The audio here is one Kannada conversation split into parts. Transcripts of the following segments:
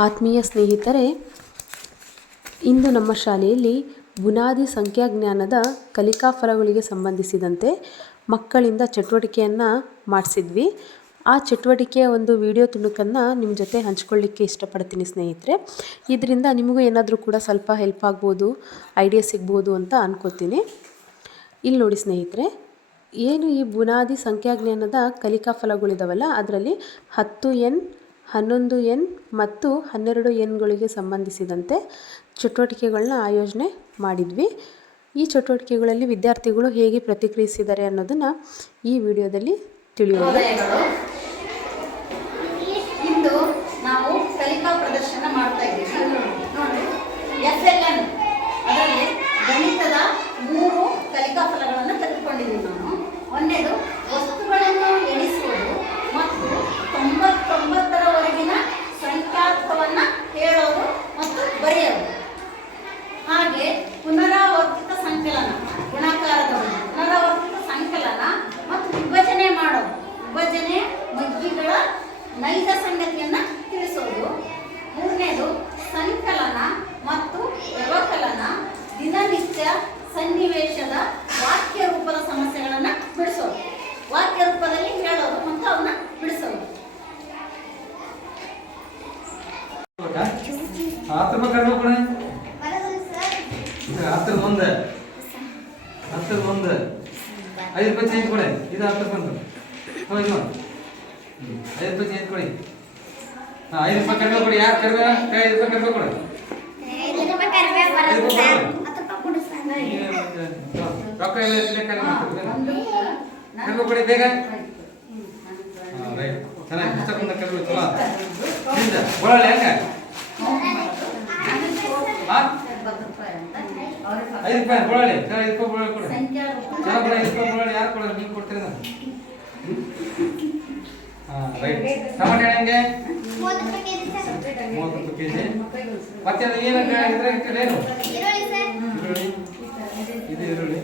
ಆತ್ಮೀಯ ಸ್ನೇಹಿತರೆ, ಇಂದು ನಮ್ಮ ಶಾಲೆಯಲ್ಲಿ ಬುನಾದಿ ಸಂಖ್ಯಾಜ್ಞಾನದ ಕಲಿಕಾ ಫಲಗಳಿಗೆ ಸಂಬಂಧಿಸಿದಂತೆ ಮಕ್ಕಳಿಂದ ಚಟುವಟಿಕೆಯನ್ನು ಮಾಡಿಸಿದ್ವಿ. ಆ ಚಟುವಟಿಕೆಯ ಒಂದು ವಿಡಿಯೋ ತುಣುಕನ್ನು ನಿಮ್ಮ ಜೊತೆ ಹಂಚ್ಕೊಳ್ಳಿಕ್ಕೆ ಇಷ್ಟಪಡ್ತೀನಿ ಸ್ನೇಹಿತರೆ. ಇದರಿಂದ ನಿಮಗೂ ಏನಾದರೂ ಕೂಡ ಸ್ವಲ್ಪ ಹೆಲ್ಪ್ ಆಗ್ಬೋದು ಐಡಿಯಾ ಸಿಗ್ಬೋದು ಅಂತ ಅನ್ಕೋತೀನಿ. ಇಲ್ಲಿ ನೋಡಿ ಸ್ನೇಹಿತರೆ, ಏನು ಈ ಬುನಾದಿ ಸಂಖ್ಯಾಜ್ಞಾನದ ಕಲಿಕಾ ಫಲಗಳಿದಾವಲ್ಲ ಅದರಲ್ಲಿ ಹತ್ತು ಎನ್ ಹನ್ನೊಂದು ಎನ್ ಮತ್ತು ಹನ್ನೆರಡು ಎನ್ಗಳಿಗೆ ಸಂಬಂಧಿಸಿದಂತೆ ಚಟುವಟಿಕೆಗಳನ್ನ ಆಯೋಜನೆ ಮಾಡಿದ್ವಿ. ಈ ಚಟುವಟಿಕೆಗಳಲ್ಲಿ ವಿದ್ಯಾರ್ಥಿಗಳು ಹೇಗೆ ಪ್ರತಿಕ್ರಿಯಿಸಿದ್ದಾರೆ ಅನ್ನೋದನ್ನು ಈ ವಿಡಿಯೋದಲ್ಲಿ ತಿಳಿಯೋಣ ಶುಭೋದಯಗಳು ಇಂದು ನಾವು ಕಲಿಕಾ ಪ್ರದರ್ಶನ ಮಾಡ್ತಾ ಇದ್ದೀವಿ ನೋಡಿ ಎಸ್ ಎಲ್ ಎನ್ ಅದರಲ್ಲಿ ಗಣಿತದ ಮೂರು ಕಲಿಕಾ ಫಲಗಳನ್ನು ತೆಗೆದುಕೊಂಡಿದ್ದೀನಿ ನಾನು ಒಂದನೇದು ವಸ್ತುಗಳನ್ನು ಎಣಿಸುವುದು ಮತ್ತು ತೊಂಬತ್ತೊಂಬತ್ತರವರೆಗಿನ ಸಂಖ್ಯಾರ್ಥವನ್ನು ಹೇಳೋದು ಮತ್ತು ಬರೆಯೋದು ಹಾಗೆ ಪುನರಾವರ್ತಿತ ಸಂಕಲನ ಗುಣಾಕಾರದ ಒಂದು ಪುನರಾವರ್ತಿತ ಸಂಕಲನ ಮತ್ತು ವಿಭಜನೆ ಮಾಡೋದು ವಿಭಜನೆ ಮಗ್ಗಿಗಳ ನೈಜ ಸಂಗತಿಯನ್ನ ತಿಳಿಸೋದು. ಮೂರನೇದು ಸಂಕಲನ ಮತ್ತು ವ್ಯವಕಲನ ದಿನನಿತ್ಯ ಸನ್ನಿವೇಶದ ವಾಕ್ಯ ರೂಪದ ಸಮಸ್ಯೆಗಳನ್ನ ಬಿಡಿಸೋದು. ವಾಕ್ಯ ರೂಪದಲ್ಲಿ ಹೇಳೋದು ಮತ್ತು ಅವನ್ನ ಬಿಡಿಸೋದು. ಹತ್ತಿರ ಕೊಡ ಮುಂದೆ ಮುಂದೆ ಐದು ರೂಪಾಯಿ ಚೇಂಜ್ ಕೊಡೆ. ಇದು ಹತ್ತಿರ ಬಂದು ನೋಡಿ ಐದು ರೂಪಾಯಿ ಚೇಂಜ್ ಕೊಡಿ. ಹಾಂ ಐದು ರೂಪಾಯಿ ಕಡಿಮೆ ಕೊಡಿ. ಯಾರು ಕಡಿಮೆ? ಐದು ರೂಪಾಯಿ ಕಡಿಮೆ ಕೊಡಿ. ರೊಕ್ಕ ಎಲ್ಲ ಕಡಿಮೆ ಕೊಡಿ ಬೇಗ. ಚೆನ್ನಾಗಿ ಪುಸ್ತಕ ಕಡಿಮೆ ಚಲೋ ಒಳ್ಳೆ ಹೆಂಗೆ? ಐದು ರೂಪಾಯಿ ಕೊಡಲಿ ಐದು ರೂಪಾಯಿ ಕೊಡಲಿ ಕೊಡಿ. ಚೆನ್ನಾಗಿ ಐದು ರೂಪಾಯಿ ಕೊಡಲಿ ಯಾರು ಕೊಡಲಿ ನೀವು ಕೊಡ್ತೀರಿ? ನಾನು ರೈಟ್ ಟಮಾಟೆ ಮೂವತ್ತು ಕೆಜಿ ಕೆ ಜಿ ಮತ್ತೆ ಅದು ಏನು ಇದ್ರೆ ಇಟ್ಟಿರೇನು ಈರುಳ್ಳಿ. ಇದು ಈರುಳ್ಳಿ.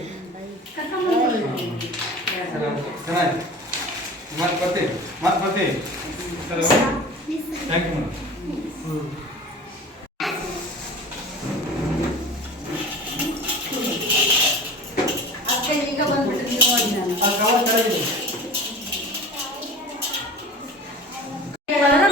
ಚೆನ್ನಾಗಿ ಮತ್ತೆ ಬರ್ತೀವಿ ಮತ್ತೆ ಬರ್ತೀವಿ ಸರಿ ಥ್ಯಾಂಕ್ ಯು ಮೇಡಮ್ ಈಗ ಬಂದ್ಬಿಟ್ರಿ ನೀವು ಕವರ್ ನಾನು ನಾವಿದ್ರೆ ನಾವಿ. ನಮ್ಮ ಮನೆಯಲ್ಲಿ ನಾವೇ ಏಳು ಜನ ಇದ್ವಿ.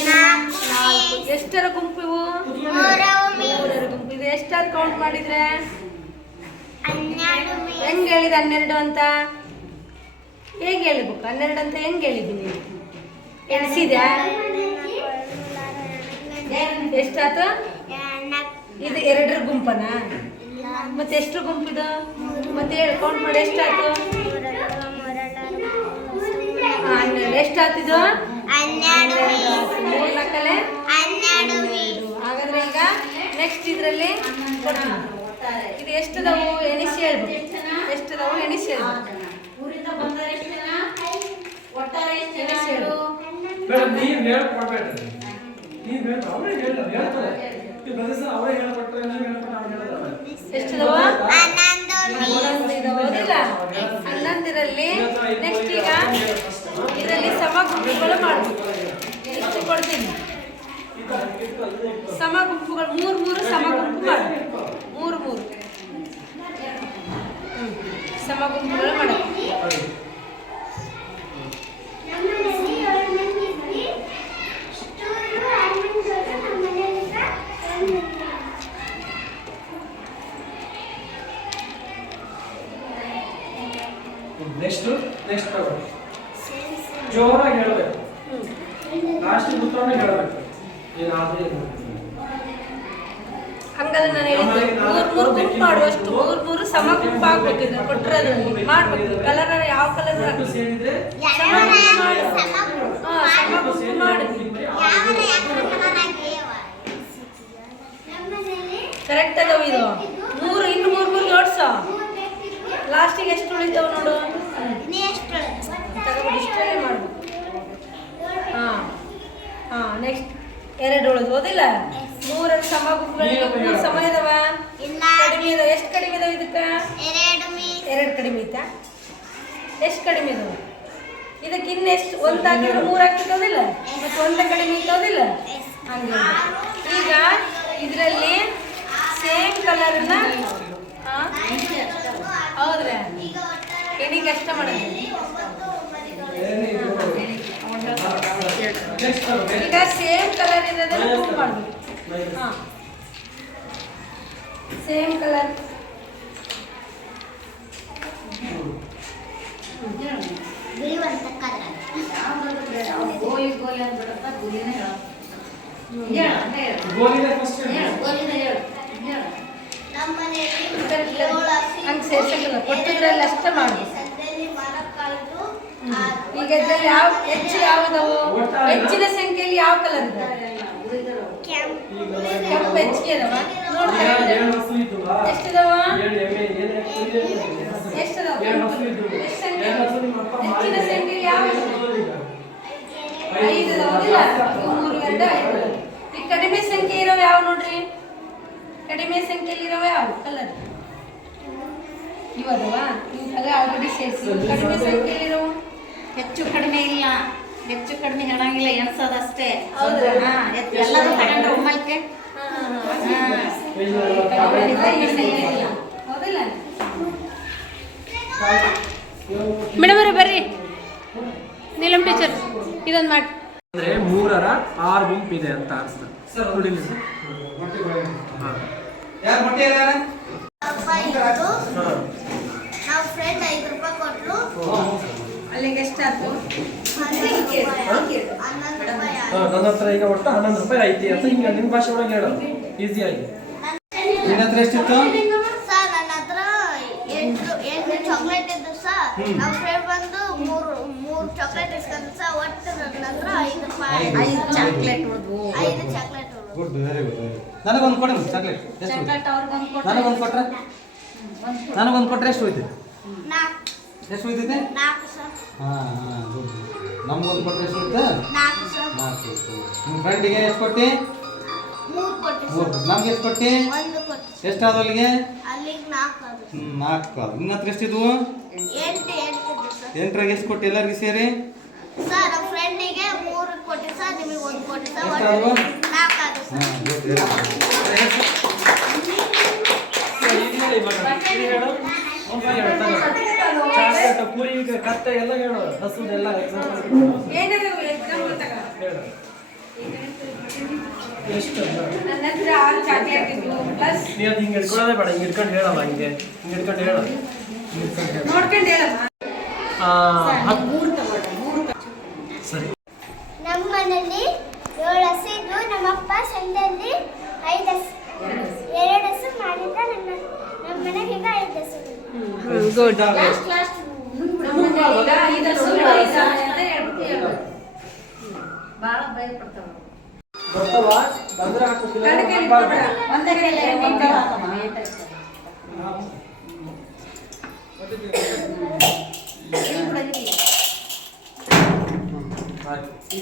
ಇದೆ ಎಷ್ಟರ ಗುಂಪು ಇವು? ಮೂರರ ಗುಂಪು. ಇದು ಎಷ್ಟರ ಕೌಂಟ್ ಮಾಡಿದ್ರೆ? ಹೆಂಗ್ ಹೇಳಿದ ಹನ್ನೆರಡು ಅಂತ? ಹೇಗೆ ಹೇಳ್ಬೇಕು? ಹನ್ನೆರಡು ಅಂತ ಹೆಂಗ್ ಹೇಳಿದ್ದೀನಿ ಎಣಿಸಿದ್ಯಾ? ಎಷ್ಟಾತು? ಇದು ಎರಡರ ಗುಂಪನ? ಮತ್ತೆ ಎಷ್ಟು ಗುಂಪಿದು ಮತ್ತೆ ಹೇಳಿ ಕೌಂಟ್ ಮಾಡಿ ಹನ್ನೆರಡು. ಎಷ್ಟಾತಿದು ಮೂರ್ ನಾಲ್ಕಲೆ ಹಾಗಾದ್ರೆ ಈಗ ನೆಕ್ಸ್ಟ್ ಇದರಲ್ಲಿ ಇದು ಎಷ್ಟದವು? ಎಣಿಸಿ ಹೇಳ್ಬೇಕು. ಎಷ್ಟದವು? ಎಣಿಸಿ ಹೇಳ್ಬೇಕು. ಮೇಡಮ್ ನೀವ್ ಹೇಳ್ಕೊಡ್ಬೇಡ್ರಿ ನೀವ್ ಹೇಳ್ ಅವರೇ ಹೇಳ್ ಹೇಳ್ತಾರೆ. ಈ ಪ್ರದೇಶ ಅವರೇ ಹೇಳ್ಕೊಟ್ರೆ ನೀವ್ ಹೇಳ್ಕೊಟ್ರೆ ಅವ್ರು ಹೇಳಲ್ಲ ಎಷ್ಟದವ? ಹನ್ನೊಂದು ಹನ್ನೊಂದರಲ್ಲಿ ನೆಕ್ಸ್ಟ್ ಈಗ ಇದರಲ್ಲಿ ಸಮಗುಂಪುಗಳು ಮಾಡಬೇಕು. ಎಷ್ಟು ಕೊಡ್ತೀನಿ. ಸಮ ಗುಂಪುಗಳು ಮೂರು ಮೂರು ಸಮ ಗುಂಪು ಮಾಡಬೇಕು. ಮೂರು ಮೂರು. ಸಮಗುಂಪುಗಳು ಸಮ ಗುಂಪುಗಳು ಮಾಡಬೇಕು ನೆಕ್ಸ್ಟ್ ನೆಕ್ಸ್ಟ್ ತಗೊಳ್ಳಿ ಜೋರಾಗಿ ಹೇಳ್ಬೇಕು ಲಾಸ್ಟ್ ಉತ್ತರನೇ ಹೇಳಬೇಕು ಏನು ಆದ್ರೆ ಹಂಗಾದ್ರೆ ನಾನು ಹೇಳಿದ್ದೆ ಮೂರು ಮೂರು ಗುಂಪು ಮಾಡುವಷ್ಟು ಮೂರು ಮೂರು ಸಮ ಗುಂಪು ಆಗ್ಬೇಕಿದ್ರೆ ಕೊಟ್ಟರೆ ಅದನ್ನು ಮಾಡ್ಬೇಕು ಕಲರ್ ಯಾವ ಕಲರ್ ಎಷ್ಟು ಸೇರಿದ್ರೆ ಸಮ ಗುಂಪು ಮಾಡು ಹಾ ಸಮ ಗುಂಪು ಮಾಡು ಕರೆಕ್ಟ್ ಅದಾವ ಇದು ಮೂರು ಇನ್ನು ಮೂರು ಮೂರು ಜೋಡ್ಸ ಲಾಸ್ಟಿಗೆ ಎಷ್ಟು ಉಳಿತಾವ ನೋಡು ತಗೊಬಿಡಿ ಇಷ್ಟೇ ಮಾಡು ಹಾಂ ಹಾಂ ನೆಕ್ಸ್ಟ್ ಎರಡು ಉಳಿದು ಓದಿಲ್ಲ ಮೂರನ್ನು ಸಮ ಗುಂಪು ಮೂರು ಸಮ ಇದಾವ? ಕಡಿಮೆ ಇದಾವ ಎಷ್ಟು ಕಡಿಮೆ ಇದಾವ ಇದಕ್ಕೆ? ಎರಡು ಕಡಿಮೆ ಐತ? ಎಷ್ಟು ಕಡಿಮೆ ಇದಾವ? ಇದಕ್ಕೆ ಇನ್ನೆಷ್ಟು? ಒಂದ್ ಒಂದು ಹಾಕಿದ್ರೆ ಮೂರು ಹಾಕ್ತಿದ್ದೋದಿಲ್ಲ ಮತ್ತು ಒಂದು ಕಡಿಮೆ ಇದ್ದೋದಿಲ್ಲ ಹಂಗೆ ಈಗ ಇದರಲ್ಲಿ ಸೇಮ್ ಕಲರ್ನ ಹೌದ್ರಾ? ಎಣ್ಣೆ ಕಷ್ಟ ಮಾಡೋದು ನೆಕ್ಸ್ಟ್ ಈಗ ಸೇಮ್ ಕಲರ್ ಇರೋದನ್ನ ಪ್ರೂವ್ ಮಾಡಬೇಕು ಹಾಂ ಸೇಮ್ ಕಲರ್ ಯಾವ್ದಾದ್ರು ಬೇಡ ಅವ್ರು ಗೋಲಿ ಗೋಲಿ ಅಂದ್ಬಿಡಪ್ಪ ಗುಲಿನೇ ಹೇಳಪ್ಪ ಹೇಳು ಅದೇ ಹೇಳು. ಗೋಲಿನ ಫಸ್ಟ್ ಹೇಳು. ಗೋಲಿನೇ ಹೇಳು. ಹೇಳು. ಹಂಗೆ ಸೇರ್ಸಂಗಿಲ್ಲ ಕೊಟ್ಟಿದ್ರಲ್ಲಿ ಅಷ್ಟೇ ಮಾಡು. ಈಗ ಇದ್ರಲ್ಲಿ ಯಾವ ಹೆಚ್ಚು ಯಾವ್ದವು? ಹೆಚ್ಚಿನ ಸಂಖ್ಯೆಯಲ್ಲಿ ಯಾವ ಕಲರ್ ಇದೆ? ಕೆಂಪು ಹೆಚ್ಚಿಗೆ ಅದಾವ ಎಷ್ಟಿದಾವ? ಎಷ್ಟದಾವ? ಎಷ್ಟು ಅಪ್ಪ ಹೆಚ್ಚಿನ. ಸಂಖ್ಯೆಯಲ್ಲಿ ಯಾವ? ಐದು ಅದಾವದಿಲ್ಲ ಮೂರು ಐದು. ಈಗ ಕಡಿಮೆ ಸಂಖ್ಯೆ ಇರೋವು ಯಾವ ನೋಡ್ರಿ? ಕಡಿಮೆ ಸಂಖ್ಯೆಯಲ್ಲಿ ಇರೋವು ಯಾವ? ಕಲರ್ ಇವು ಅದಾವ ಇವು ಕಲರ್ ಆಲ್ರೆಡಿ ಸೇರಿಸಿ. ಕಡಿಮೆ ಸಂಖ್ಯೆಯಲ್ಲಿ ಇರೋವು? ಹೆಚ್ಚು ಕಡಿಮೆ ಇಲ್ಲ. ಹೆಚ್ಚು ಕಡಿಮೆ ಹೇಳಂಗಿಲ್ಲ ಎಣ್ಸೋದಷ್ಟೇ ಎಲ್ಲರೂ ತಗೊಂಡ್ರೆ ಒಮ್ಮಲ್ಕೆ. ಇದು ಮೇಡಮ್ ಅವರೇ ಬರ್ರಿ. ನೀಲಂ ಟೀಚರ್ ಇದೊಂದು ಮಾಡಿ. ಅಂದ್ರೆ ಮೂರರ ಆರು ಗುಂಪಿದೆ ಅಂತ ಅನ್ಸ್ತದೆ ಸರ್ ನೋಡಿ. ಮೊಟ್ಟೆ. ಹಾ. ಯಾರು ಮೊಟ್ಟೆ ಯಾರು ಹಾ. ನಾವು ಫ್ರೆಂಡ್ ಐದು ರೂಪಾಯಿ ಕೊಟ್ರು ಅಲ್ಲಿಗೆ ಎಷ್ಟಾಯ್ತು ಹನ್ನೊಂದು ರೂಪಾಯಿ ಹಾ, ನನ್ನ ಹತ್ರ ಈಗ ಒಟ್ಟು ಹನ್ನೊಂದು ರೂಪಾಯಿ ಐತಿ. ಅಂತ ಹಿಂಗೆ ನಿಮ್ಮ ಭಾಷೆ ಒಳಗೆ ಹೇಳೋದು ಈಸಿಯಾಗಿ ನಿನ್ನ ಹತ್ರ ಎಷ್ಟಿತ್ತು? ಸರ್ ನನ್ನ ಹತ್ರ ಎಂಟು ಎಂಟು ಚಾಕ್ಲೇಟ್ ಇದ್ದು ಸರ್. ನಮ್ಮ ಫ್ರೆಂಡ್ ಬಂದು ಮೂರು ಮೂರು ಚಾಕ್ಲೇಟ್ ಇಸ್ಕೊಂಡು ಸರ್. ಒಟ್ಟು ನನ್ನ ಹತ್ರ ಐದು ರೂಪಾಯಿ ಐದು. ಚಾಕ್ಲೇಟ್ ಉಳಿದ್ವು ಐದು ಚಾಕ್ಲೇಟ್ ಗುಡ್ ವೆರಿ ಗುಡ್ ನನಗೊಂದು ಕೊಡಿ ಚಾಕ್ಲೇಟ್ ಎಷ್ಟು? ನನಗೊಂದು ಕೊಟ್ರೆ? ನನಗೊಂದು ಕೊಟ್ರೆ ಎಷ್ಟು ಹೋಯ್ತು? ನಾಲ್ಕು. ಎಷ್ಟು ಉಳಿತೈತೆ ಹಾಂ ಹಾಂ ಗುಡ್ ನಮ್ಗೊಂದು ಕೊಟ್ಟರೆ ಎಷ್ಟು ಉಳಿತ ನಾಲ್ಕು ನಿಮ್ಮ ಫ್ರೆಂಡಿಗೆ ಎಷ್ಟು ಕೊಟ್ಟು? ಮೂರು ನಮ್ಗೆ ಎಷ್ಟು ಕೊಟ್ಟು? ಎಷ್ಟಾದ ಅಲ್ಲಿಗೆ ನಾಲ್ಕು ನಿನ್ನ ಹತ್ರ ಎಷ್ಟಿದ್ವು ಎಂಟ್ರಾಗ ಎಷ್ಟು ಕೊಟ್ಟು ಎಲ್ಲರಿಗೂ ನಮ್ಮ ಸರ್. ಎಷ್ಟಾದವು? ಚಾಕ್ಲೇಟ್ ಕುರಿ ಕತ್ತೆ ಎಲ್ಲ ಹೇಳು. ಎಷ್ಟು? ಹಿಂಗೆ ಬೇಡ ಹಿಂಗೆ ಹೇಳು. ನೋಡ್ಕೊಂಡು ಹೇಳಮ್ಮ. ಸರಿ. ಏಳು ಹಸು ಇದ್ವು ನಮ್ಮಪ್ಪ ಸಂದಲ್ಲಿ ಐದು ಹಸು.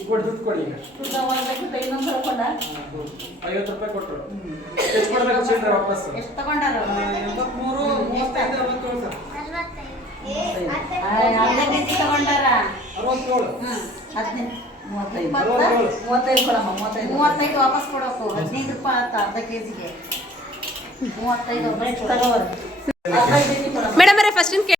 ಕೊಡಿ ದುಡ್ಡು ಕೊಡಿ? ಐವತ್ತು ರೂಪಾಯಿ ಕೊಟ್ಟರು. ಎಷ್ಟು ಕೊಡ್ಬೇಕು ಚಿಲ್ಲರೆ ವಾಪಸ್ ಎಷ್ಟು ತಗೊಂಡಾರ? ಎಂಬತ್ಮೂರು ಮೂವತ್ತೈದು ಅರವತ್ತೇಳು ಸರ್ ಅರವತ್ತೈದು ಅರ್ಧ ಕೆಜಿ ತಗೊಂಡಾರ ಅರವತ್ತೇಳು ಹ್ಮ್. ಹದಿನೈದು ಮೂವತ್ತೈದು ವಾಪಸ್ ಕೊಡೋಕು ಹದಿನೈದು ರೂಪಾಯಿ ಆತ ಅರ್ಧ ಕೆಜಿಗೆ. ಮೂವತ್ತೈದು ಬರೀ ತಗೋಬಾರ್ದು ಅರ್ಧ ಕೆಜಿ